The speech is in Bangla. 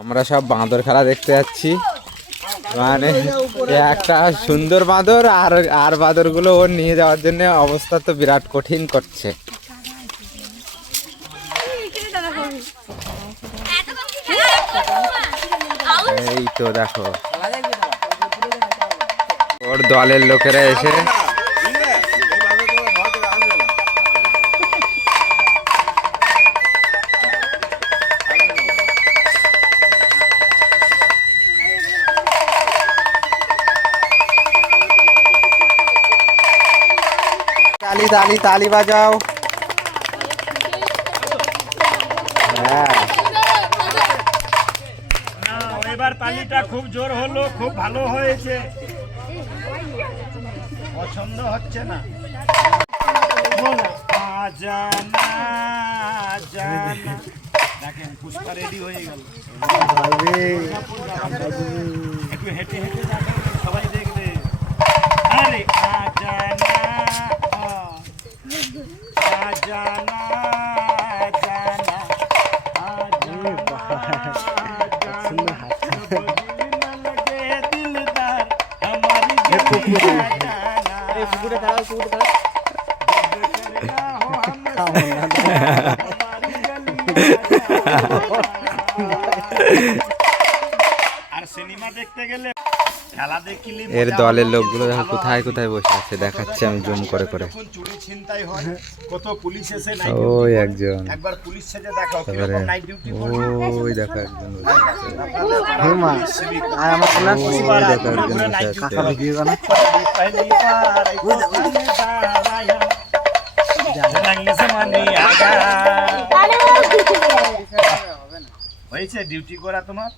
আমরা সব বাঁদর খেলা দেখতে যাচ্ছি। মানে একটা সুন্দর বাঁদর আর বাঁদরগুলো ওর নিয়ে যাওয়ার জন্য অবস্থা তো বিরাট কঠিন করছে। এই তো দেখো ওর দলের লোকেরা এসে ताली ताली ताली बजाओ। এবার তালিটা খুব জোর হলো, খুব ভালো হয়েছে। পছন্দ হচ্ছে না। জানা জানা দেখেন পুষ্পা রেডি হয়ে গেল। একটু হেঁটে হেঁটে যাবেন, সবাই দেখবে। আরে আজানা আজানা জানা আর সিনেমা দেখতে গেলে খেলা দেখলে এর দলের লোকগুলো দেখো কোথায় কোথায় বসে আছে, দেখাচ্ছে আমি জুম করে করে। চুরি ছিনতাই হয়, কত পুলিশ এসে ওই একজন, একবার পুলিশ সেজে দেখাও তারপরে কিরকম নাইট ডিউটি করবে। ওই দেখো একজন বসে আছে। হয়েছে ডিউটি করা তোমার?